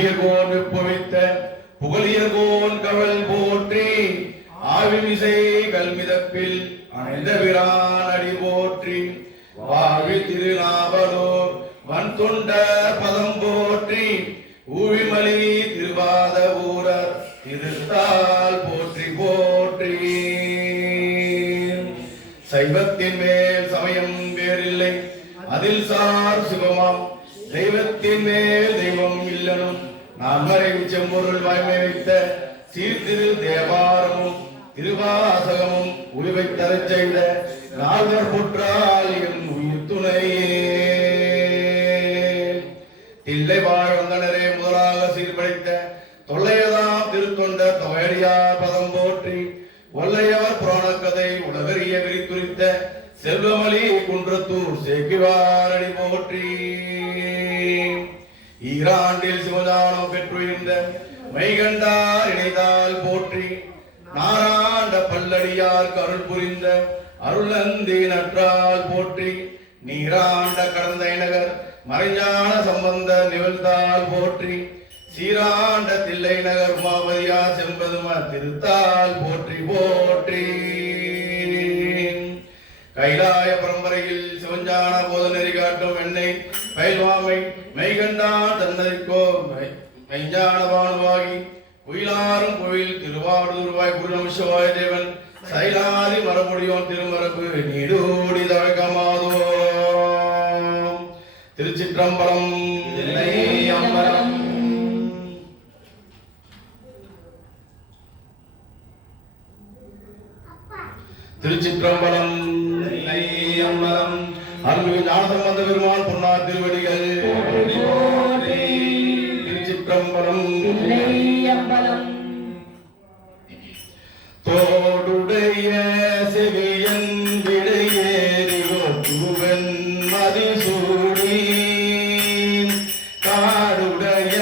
புவியகோன் வெப்புவித்த புகழியர்கோன் கவல் போற்றி ஆவிமிசை கல்மிதப்பில் அணைந்த பிரான் அடி போற்றி வாவி திருநாவலூர் வன் தொண்ட பதம் போற்றி ஊழிமலி திருவாத ஊரர் திருத்தால் போற்றி போற்றி. சைவத்தின் மேல் சமயம் வேறில்லை அதில் சார் சிவமாம் தெய்வத்தின் மேல் தெய்வம் இல்லனும் நான்மறை செம்பொருள் வாய்மை வைத்த சீர்திரு தேவாரமும் திருவாசகமும் உரிவை தரச் செய்த நால்வர் புற்றால் என் உயிர் துணையே. தில்லை வாழ்வந்தனரே முதலாக சீர்படைத்த தொல்லையதாம் திருத்தொண்ட தொகையடியார் பதம் போற்றி வல்லையவர் புராணக்கதை உலகறிய விரித்துரித்த செல்வமலி குன்றத்தூர் சேக்கிவாரடி போற்றி. ஈராண்டில் சிவஞானம் பெற்றுயிருந்த மைகண்டார் இணைந்தால் போற்றி நாராண்ட பல்லடியார் கருள் புரிந்த அருளந்தி நற்றால் போற்றி நீராண்ட கடந்தை நகர் மறைஞான சம்பந்த நிகழ்ந்தால் போற்றி சீராண்ட தில்லை நகர் உமாவதியா செம்பதும திருத்தால் போற்றி போற்றி. கைலாய பரம்பரையில் சிவஞான போத நெறி காட்டும் எண்ணெய் பயில்வாமை மெய்கண்டா தன்னதிக்கோ மெய்ஞான பானுவாகி குயிலாரும் கோயில் திருவாரூர்வாய் குருநமசிவாய தேவன் சைலாதி மரமுடியோன் திருமரபு நீடூடி தழக்கமாதோ. திருச்சிற்றம்பலம். திருச்சிற்றம்பலம். அருள்மிகு ஞானசம்பந்த பெருமான் பொன்னார் திருவடிகள். திருச்சிற்றம்பலம். தோடுடைய செவியன் விடையேறி ஒட்டுவன் மதிசூடி காடுடைய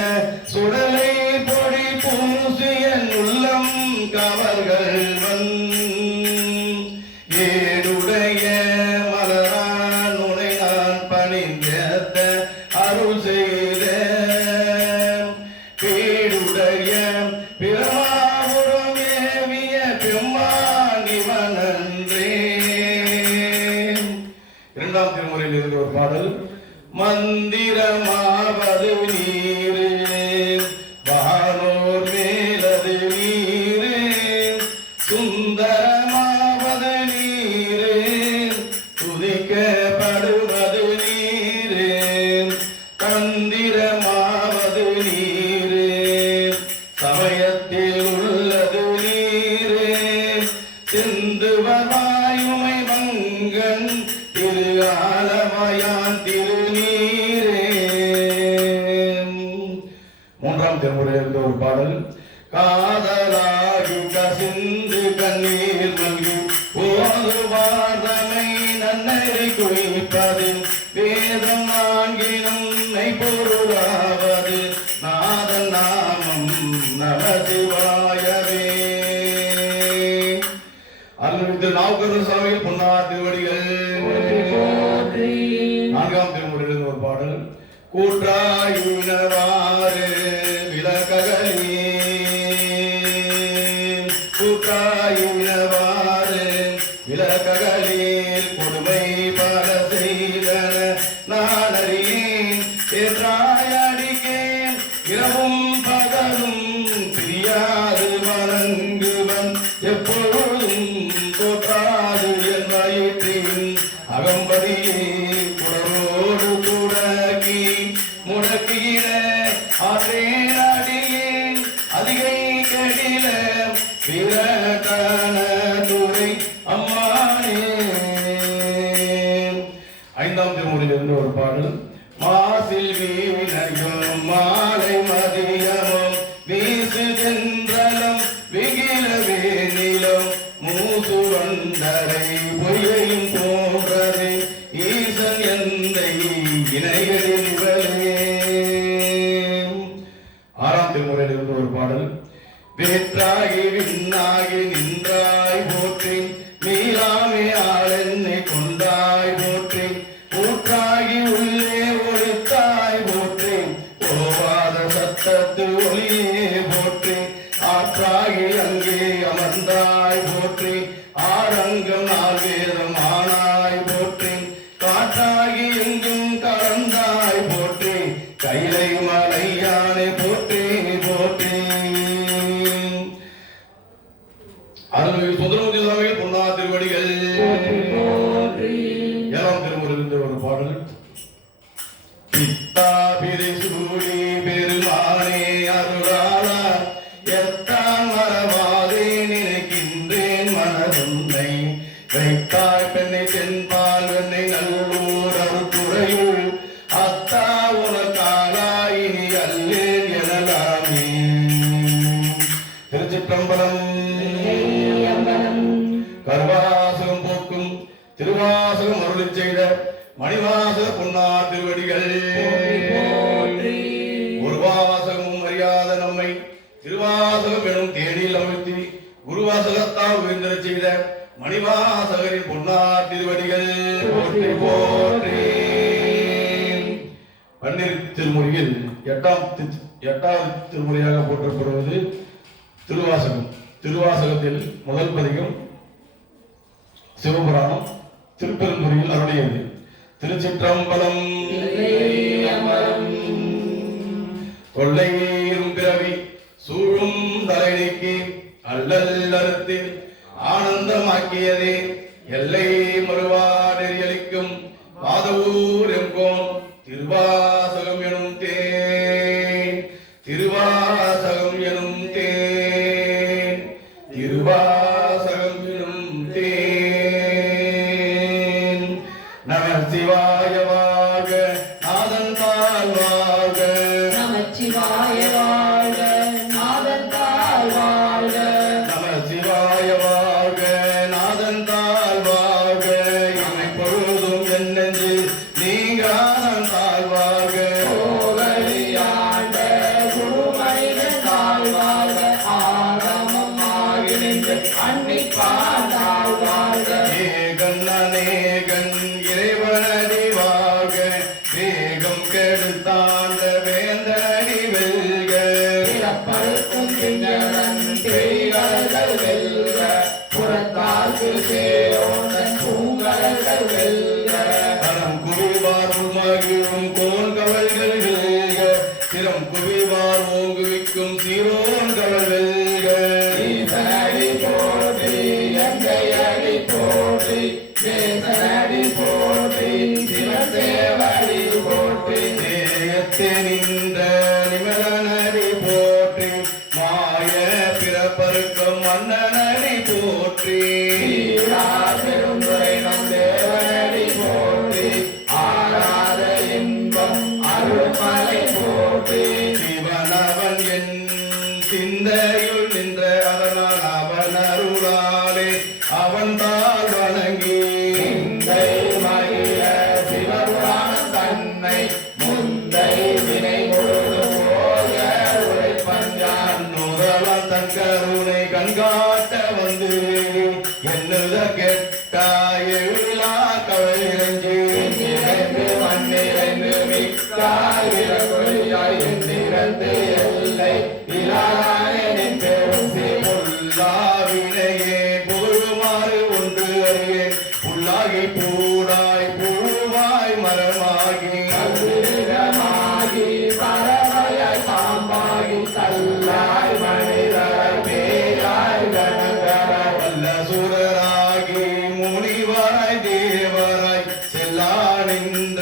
சுடலை பொடி பூசியன் உள்ளம் கவர்கள் வன் ஏடுடைய மலரான் உனை நான் பணிந்தேத்த அருள் செய்த பேடுடைய பிரமாபுரம் ஏவிய பெம்மானிவனன்றே. இரண்டாம் திருமுறையில் இருந்து ஒரு பாடல். மந்திரமாவது நீரு வானோர் மேலது நீரு சுந்தரமாவது நீரு துதிக்கப்படுவது நீரு தந்திரமாவது நீரு சமயத்தில் உள்ளது நீரு சிந்துவராயுமை மங்கன் திரு ஆலமயான் திருநீரே. மூன்றாம் திருமுறையில் ஒரு பாடல். காதலாகி கசிந்து கண்ணீர் மல்கி ஓதுவார்தமை நன்னறி குவிப்பது வேதம் நான்கினும் பொருளாவது நாதன் நாமம் நமசிவாயவே. அருள்மிகு நாவுக்கரசு சுவாமிகள் பொன்னார் திருவடிகள். நான்காம் திருமுறையில் ஒரு பாடல். கூற்றாயுணவாறு விளக்ககளே கூற்றாயுணவாறு விளக்ககளில் கொடுமை பல செய்தன நானறியேன் ஏற்றாயடிக்கேன் இரவும் பகலும் பிரியாது வணங்குவன் எப்பொழுதும் தோற்றாது என் வயிற்றின் அகம்படியே குடரோடு குடக்கி முடக்கிட ஆற்றேன் அடியேன் அதிகை கெடில பிறகான துறை அம்மானே. ஐந்தாம் திருமுறையிலிருந்து ஒரு பாடல். மாசில் வீணையும் மாலை மதியமும் வீசு சென்றலம் விகில வேணிலும் மூசு வந்தரை பொய்யையும் போன்றது ஈசன் எந்தை இணைகளில் இவளே. ஆறாம் திருமுறையிலிருந்து ஒரு பாடல். வேற்றாகி விண்ணாகி நின்றாய் போற்றி நீலாமே ஆளென்னை கொண்டாய் போற்றி ஊற்றாகி உள்ளே ஒழித்தாய் போற்றி ஓவாத சத்த சத்தத்து ஒளியே போற்றி ஆற்றாகி அங்கே அமர்ந்தாய் போற்றி ஆரங்கம் நால்வேதம் ஆனாய் போற்றி காற்றாகி எங்கும் கலந்தாய் போற்றி கைலை மலையானை போற்றி போற்றி. அருள்மிகு சுந்தரமூர்த்தி சுவாமிகள் பொன்னா திருவடிகள். ஏழாம் திருமுறையில் ஒரு பாடல். பித்தாபிரை சூழி பெருமானே அருளாளா எத்தான் மரமாதே நினைக்கின்றேன் மனதுன்னை வைத்தாய் பெண்ணை தென்பால் வெண்ணை நல்லூர் அருத்துறையுள் அத்தா உனக்காலாயினி அல்லேன் எனலாமே. திருச்சிற்றம்பலம். கர்வாசகம் போக்கும் திருவாசகம் அருளிச் செய்த மணிவாசக பொன்னா திருவடிகள். ஒரு வாசகமும் அறியாத நம்மை திருவாசகம் எனும் தேனில் அமிழ்த்தி குருவாசகத்தால் உயர்ந்த செய்த மணிவாசகரின் பொன்னா திருவடிகள் போற்றி போற்றி. பன்னிரு திருமுறையில் எட்டாவது திருமுறையாக போற்றப்படுவது திருவாசகம். திருவாசகத்தில் முதல் பதிகம் சிவபுராணம் திருப்பெருந்துறையில் அருளியது. திருச்சிற்றம்பலம். கொள்ளையீரும் பிறவி சூழும் தலை நீக்கி அல்லல் அறுத்து ஆனந்தமாக்கியதே எல்லை மறுவா நெறியளிக்கும் மாதவூர் எங்கோன் திருவாசகம் எனும் தேன் திருவாசகம் எனும் தேன் திருவாசகம் எனும் தேன். நம சிவாய வாழ்க நாதன் தாழ் வாழ்க. நம சிவாய வாழ்க நாதன் தாழ் வாழ்க. நம சிவாய வாழ்க நாதன் தாழ் வாழ்க. எமை பொழுதும் என் நெஞ்சு நீங்காதன் தாழ் வாழ்க. கோகலியாண்ட குருமனிதன் தாழ் வாழ்க. ஆகமம் ஆகி நின்று அன்னிப்பான் தாழ் வாழ்க. ஏகன் அநேகன் இறைவனடி வாழ்க. வேகம் கெடுத்தாண்ட வேந்தனடி வெல்க. பிறப்பருக்கும் திங்களன் திரைகள் வெல்க. புறத்தால் திருசேயோன் பூங்கலர்கள் வெல்க. தரம் குவிவார் உள்மகிழும் கோன் கவல்கள் வெல்க. திறம் குவிவார் ஓங்குவிக்கும் சீரோன் கவல் வெல்க. ஈசனடி போற்றி எந்தையடி போற்றி தேசனடி போற்றி சிவசேவடி போற்றி. தேயத்தே நின்ற நிமலனடி போற்றி மாய பிறப்பருக்கும் மன்னனடி போற்றி. பெருந்துரை நம் தேவனடி போற்றி. ஆராத இன்பம் அருள்மலை போற்றி. சிவனவன் என் சிந்தையுள் நின்ற அதனால் அவன் அருளாலே அவன் தாழ் வணங்கி சிந்தை மகிழ சிவபுராணம் தன்னை முந்தை வினை முழுதும் போக உரைப்பஞ்சான். நுதலால் தன் கருணை கண்காட்ட வந்து என்னுத கெட்டாய விழா கவலிரஞ்சி நிறைந்து மண்ணிறைந்து மிக்காய் விரகொழியாய் எண்ணிறந்து எல்லை இலானே நின் பெரும் புல்லாவினையே புகழுமாறு ஒன்று அறியேன் புல்லாகி பூடாய் புழுவாய் மரமாகி சீரமாகி பறவையாய் பாம்பாகி கல்லாய் மனிதராய் பேயாய் கணங்கராய் வல்ல சூரராகி முனிவராய் தேவராய் செல்லா நின்ற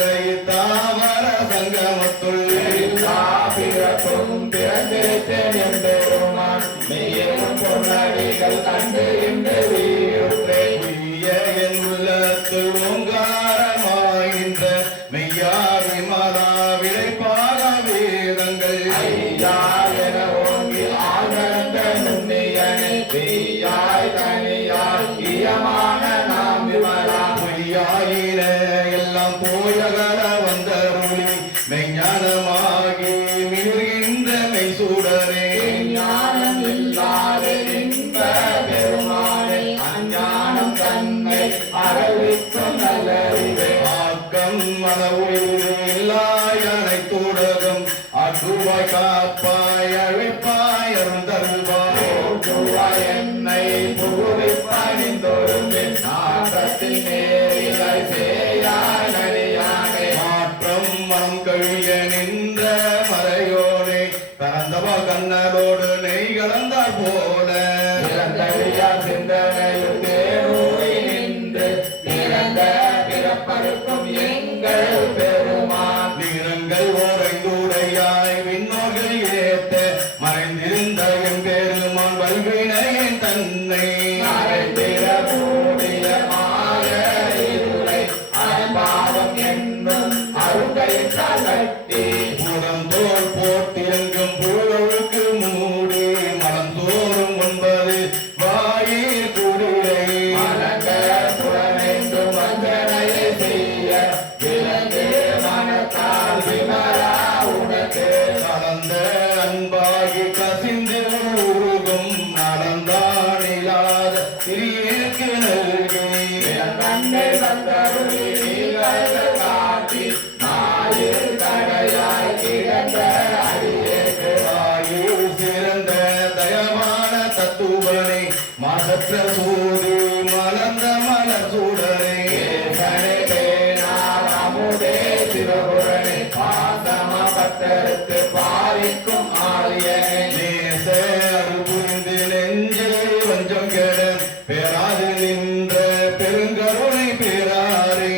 தாமர சங்கமத்துள் எல்லா பிறப்பும் பிறந்திருத்தேன் என்பெருமான் மெய்யும் பொன்னடிகள் கண்டு இன்று வீருற்றேன். உய்ய என் உள்ளத்துள் ஓங்காரமாகின்ற மெய்யாவி மாதா விளைப்பாக வேதங்கள் ஐயா என ஓங்கி ஆழ்ந்த நுண்ணியனை தீயாய் தனியாய் இயமான நாம் விமலா பொய்யாயின எல்லாம் போயகல வந்தருளி மெய்ஞானமாகி மிகுகின்ற மெய்சூடரே. ஞானம் இல்லாத இன்ப பெருமானை அஞ்ஞானம் தன்னை அறிவிக்கும் நல்லறிவே. ஆக்கம் மனவுயிர் எல்லாய் அனைத்துலகம் அற்று போற்றுவாய் காப்பாய் அழிப்பாய் அருந்தருள்வாய் போற்றுவாய் என்னை புகுவிப்பணிந்தொழுந்து நாட்டத்தில் நேரிலை சேயாய் நடியானே மாற்றம் மனம் கழிய நின்ற மறையோனே பரந்தவா கண்ணலோடு நெய் கலந்தார் போல இறந்தழியா சிந்தனையில் தேரூறி நின்று பிறந்த பிறப்பருக்கும் எங்கள் பெருமான் நிறங்கள் ஓரைந்துடையாய் விண்ணோர்கள் ஏத்த மறைந்திருந்த என் பெருமான் வல்வினையின் தன்னை மறைந்திட கூடிய மாய இருளை அன்பாவம் என்னும் அருங்கயிற்றால் கட்டி புறந்தோல் போட்டு எங்கும் புழலுக்கு மூடி மலந்தோறும் ஒன்பது வாயில் குடிலை மலங்க புலனைந்து வஞ்சனையை செய்ய விலங்கு மனத்தால் விமலா உனக்கு கலந்த அன்பாகி கசிந்து உருகும் நடந்தானில்லாத சிறியேற்கு நல்கி கண்ணை வந்தருளி நீங்கள் காட்டி நாயில் கடையாய் கிடந்த அடியேற்கு ஆயுள் சிறந்த தயமான தத்துவனை மாசற்ற சூடி மலர்ந்த மலர் சூடனை கேசனை பேனார் அமுதே சிவபுரணி பாசம பட்டருக்கு பாரிக்கும் ஆரியனே நேச அருள் புரிந்து நெஞ்சில் வஞ்சம் கெட பெறாது நின்ற பெருங்கருணை பெறாரே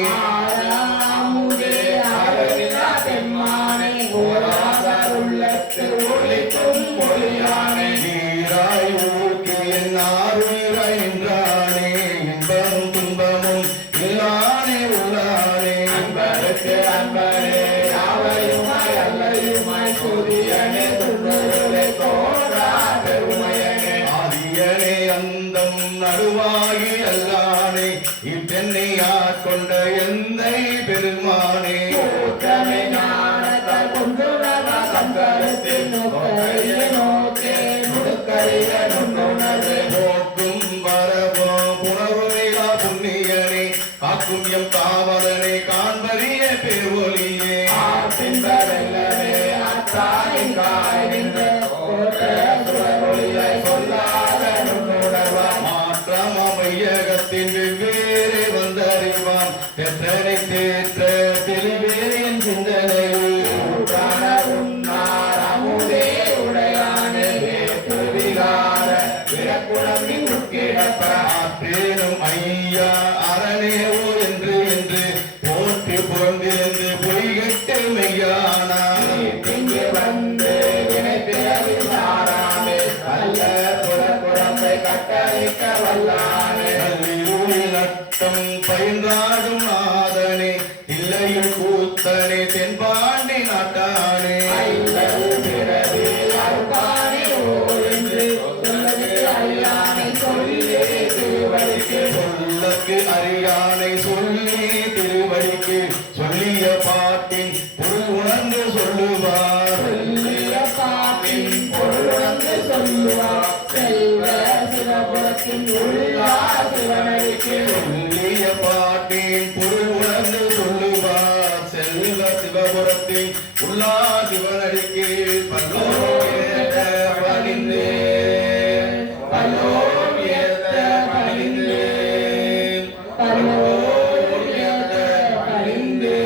ஆறாமுதே அழகிலா பெம்மானை ஓராதார் உள்ளத்து ஒளிக்கும் ஒளியானே நீராய் ஊருக்கு என் ஆறுயிராய் நின்றானே இன்பமும் துன்பமும் இல்லானே உள்ளானே அன்பருக்கு அன்பரே யாவையுமாய் அல்லையுமாய் புதியனே துன்புகளை தோன்றா பெருமையனே ஆதியனே அந்தம் நடுவாகி அல்லானே இத்தென்னை ஆட்கொண்ட எந்தை பெருமானே கூட்டமே ஞானத்தால் கொண்டுணர்வ சங்கரத்தில் நோக்கரிய நோக்கே நுடுக்கரிய நுண்ணுணர்வு போக்கும் வரவோ புணர்வுமிலா புண்ணியனே காக்கும் எம் காவலனை காண்பறிய பெருவொலியே ஆற்றின்பதெல்லவே அத்தாயின் காய் நின்று போற்ற சுடரொளியை சொல்லாத நுண்ணுணர்வாய் மாற்றம் அமையகத்தின் வெவ்வேறு வந்தறிவான் எத்தனை தேற்ற தெளிவேறியின் சிந்தனையில் ஊற்றான உன்னார் அமுதே உடையானே வேற்று விகார விடக்குழம்பி உட்கிடப்ப ஆற்றேனும் ஐயா அரணேவோ என்று என்று போற்றி புகழ்ந்திருந்து பொய்கட்டு மெய்யானான் இங்கு வந்து வினைப்பிறவி சாராமே அல்ல புறப்புறம்பை கட்டளிக்க வல்லானே கல்லிருளில் நட்டம் பயின்றாடும் நாதனே இல்லையில் கூத்தனே தென்பாண்டி நாட்டானே ஐந்தல் பிறவி அருகானே ஓரென்று சொல்லது அறியானை சொல்லியே திருவடிக்கு சொல்லக்கு அறியானை சொல்லி திருவடிக்கு சொல்லிய பாட்டின் பொருள் உணர்ந்து சொல்லுவார் சொல்லிய பாட்டின் பொருளுணர்ந்து சொல்லுவார் செல்வ சிவபுரத்தின் உள்ளா சிவனடிக்கு சொல்லிய பாட்டின் பொருள் உணர்ந்து சொல்லுவார் செல்வ சிவபுரத்தின் உள்ளா சிவனடிக்கு பல்லோர் ஏத்த பணிந்தேன் பல்லோர் ஏத்த பணிந்தேன் பல்லோர் ஏத்த பணிந்தேன்.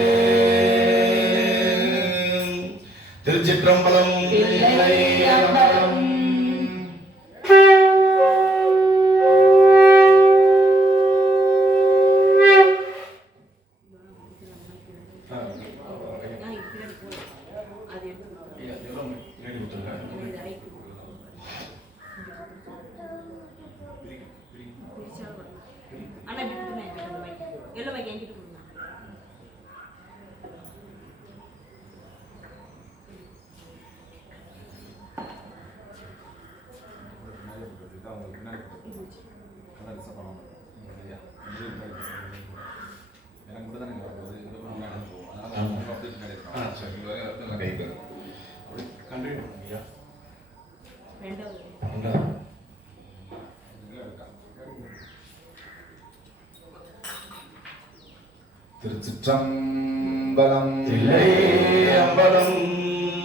திருச்சிற்றம்பலம் இல்லை அம்பலம் அண்ணா இப்படி கொடுங்க எல்லோ மைக் என்கிட்ட கொடுங்க ரெண்டாவது திருச்சிற்றம்பலம் தில்லை அம்பலம்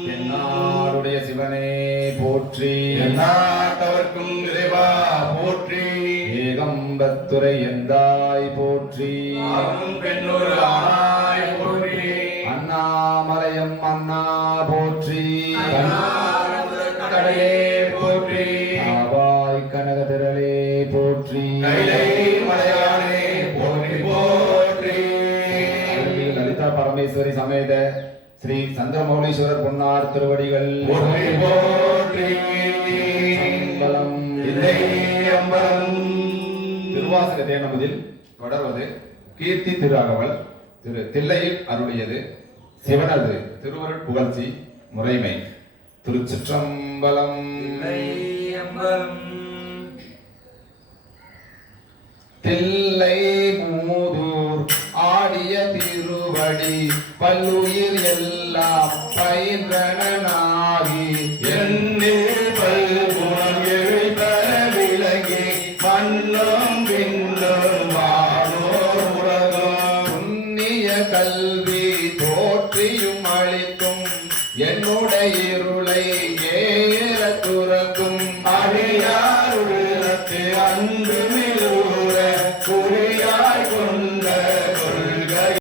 தென்னாடு சிவனே போற்றி. எந்நாட்டவர்க்கும் இறைவா போற்றி. ஏகம்பத்துரை எந்தாய் போற்றி. ஆகும் பெண்ணொரு ஆனாய் போற்றி. அண்ணாமலையம் அண்ணா போற்றி. கடலே போற்றி. ஆவாய் கனகதிரளே போற்றி. கைலை மலையானே போற்றி போற்றி. லலிதா பரமேஸ்வரி சமேத ஸ்ரீ சந்திரமௌலீஸ்வரர் பொன்னார் திருவடிகள் போற்றி போற்றி. அம்பலம். இல்லை அம்பலம். திருவாசக தேனமுதில் தொடர்வது கீர்த்தி திருஅகவல் திரு தில்லையில் அருளியது சிவனது திருவருட் புகழ்ச்சி முறைமை. திருச்சிற்றம்பலம். தில்லை மூதூர் ஆடிய திருவடி பல்லுயிர் எல்லாம் பயின்றனாகி என்னில் பல்குணம் எழுப விலகி மன்னும் பின்